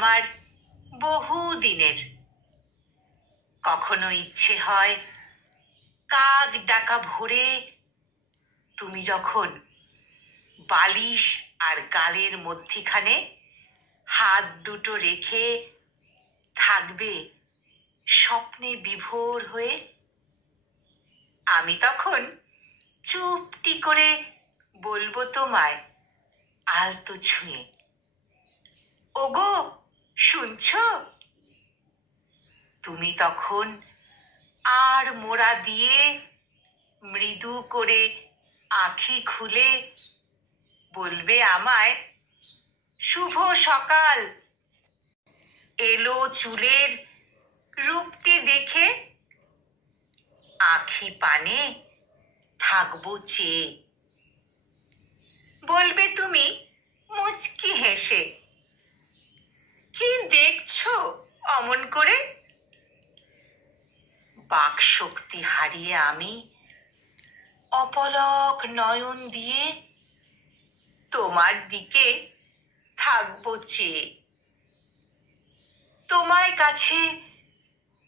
আমার বহু দিনের। কখনো ইচ্ছে হয় কাক ডাকা ভোরে তুমি যখন বালিশ আর গালের মধ্যিখানে হাত দুটো রেখে থাকবে স্বপ্নে বিভোর হয়ে। আমি তখন চুপটি করে বলবো তোমায় আলতো ছুঁয়ে, ওগো শুনছ? তুমি তখন আর মোড়া দিয়ে মৃদু করে আঁখি খুলে বলবে আমায়, শুভ সকাল। এলো চুলের রূপটি দেখে আঁখি পানে থাকবো চেয়ে। বলবে তুমি মুচকি হেসে, কি দেখছো অমন করে? বাক শক্তি হারিয়ে আমি অপলক নয়ন দিয়ে তোমার দিকে থাকবো চেয়ে। তোমার কাছে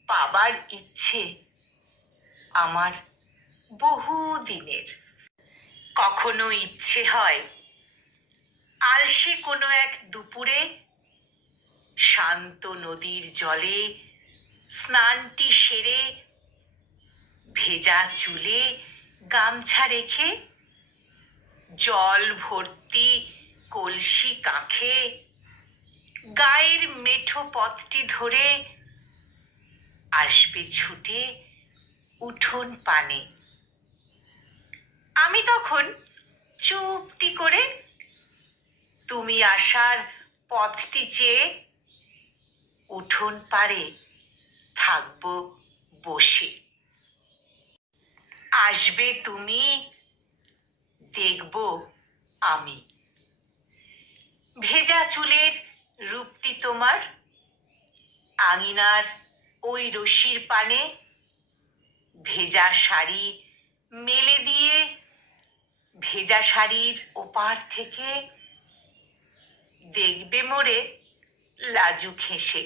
পাবার ইচ্ছে আমার বহু দিনের। কখনো ইচ্ছে হয় আলসে কোনো এক দুপুরে শান্ত নদীর জলে স্নানটি সেরে ভেজা চুলে গামছা রেখে জল ভর্তি কলসি কাঁখে গায়ের মেঠো পথটি ধরে আসবে ছুটে উঠোন পানে। আমি তখন চুপটি করে তুমি আসার পথটি চেয়ে উঠোন পারে থাকবো বসে। আসবে তুমি, দেখব আমি ভেজা চুলের রূপটি তোমার আঙিনার ওই রশির পানে ভেজা শাড়ি মেলে দিয়ে ভেজা শাড়ির ওপার থেকে দেখবে মোরে লাজুক হেসে।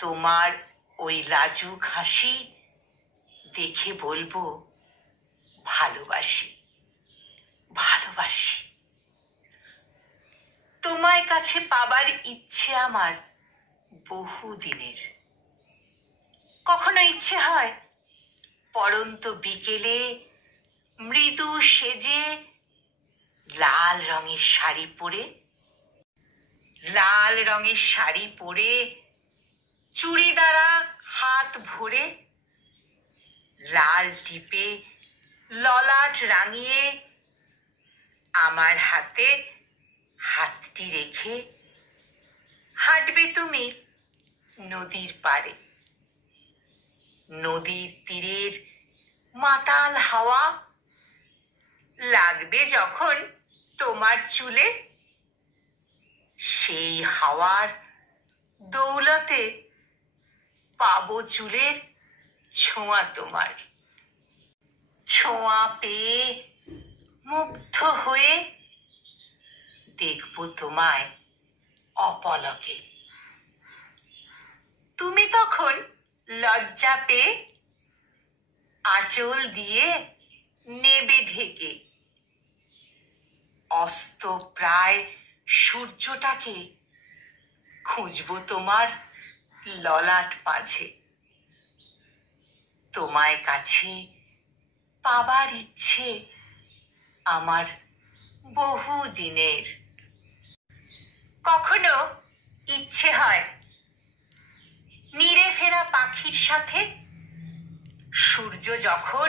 তোমার ওই লাজুক হাসি দেখে বলবো ভালোবাসি, ভালোবাসি। তোমার কাছে পাবার ইচ্ছে আমার বহু দিনের। কখনো ইচ্ছে হয় পড়ন্ত বিকেলে মৃদু সেজে লাল রঙের শাড়ি পরে, লাল রঙের শাড়ি পরে চুড়ি দ্বারা হাত ভরে লাল টিপে ললাট রাঙিয়ে আমার হাতে হাতটি রেখে হাঁটবে তুমি নদীর পাড়ে। নদীর তীরের মাতাল হাওয়া লাগবে যখন তোমার চুলে, সেই হাওয়ার দৌলতে পাবো চুলের ছোঁয়া তোমার। ছোঁয়া পেয়ে মুগ্ধ হয়ে দেখবো তোমায় অপলকে। তুমি তখন লজ্জা পেয়ে আঁচল দিয়ে নেবে ঢেকে। অস্ত প্রায় সূর্যটাকে খুঁজবো তোমার ললাট মাঝে। তোমায় কাছে পাবার ইচ্ছে আমার বহু দিনের। কখনো ইচ্ছে হয় নিরে ফেরা পাখির সাথে সূর্য যখন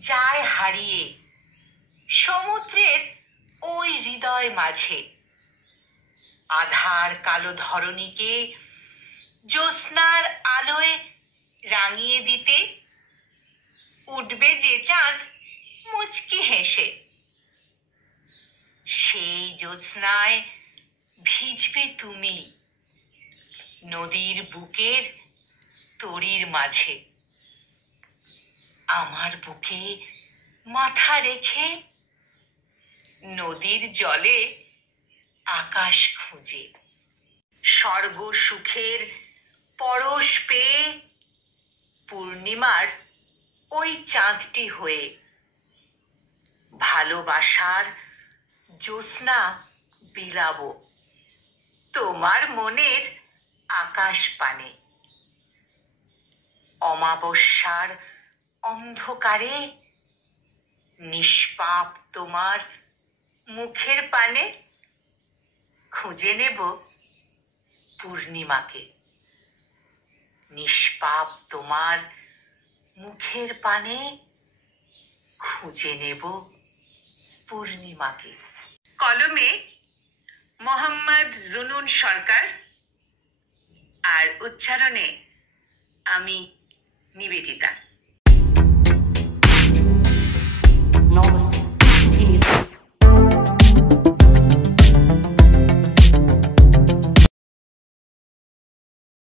যায় হারিয়ে সমুদ্রের ওই হৃদয় মাঝে। আধার কালো ধরণীকে জ্যোৎস্নার আলোয় রাঙিয়ে দিতে উঠবে যে চাঁদ মুচকি হেসে। সেই জ্যোৎস্নায় ভিজবে তুমি নদীর বুকের তরীর মাঝে। আমার বুকে মাথা রেখে নদীর জলে আকাশ খুঁজে। স্বর্গ সুখের পরশ পেয়ে পূর্ণিমার ওই চাঁদটি হয়ে ভালোবাসার জ্যোৎস্না বিলাবো তোমার মনের আকাশ পানে। অমাবস্যার অন্ধকারে নিষ্পাপ তোমার মুখের পানে খুঁজে নেব পূর্ণিমাকে। নিষ্পাপ তোমার মুখের পানে খুঁজে নেব পূর্ণিমাকে। কলমে মোহাম্মদ জুনুন সরকার, আর উচ্চারণে আমি নিবেদিতা।